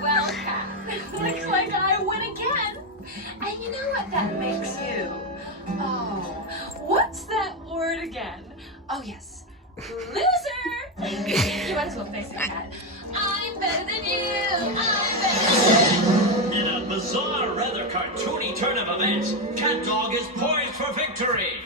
Well, Kat, looks like I win again. And you know what that makes you? Oh, what's that word again? Oh, yes. Loser! You might as well face it, Kat. I'm better than you! I'm better! In a bizarre, rather cartoony turn of events, Cat Dog is poised for victory.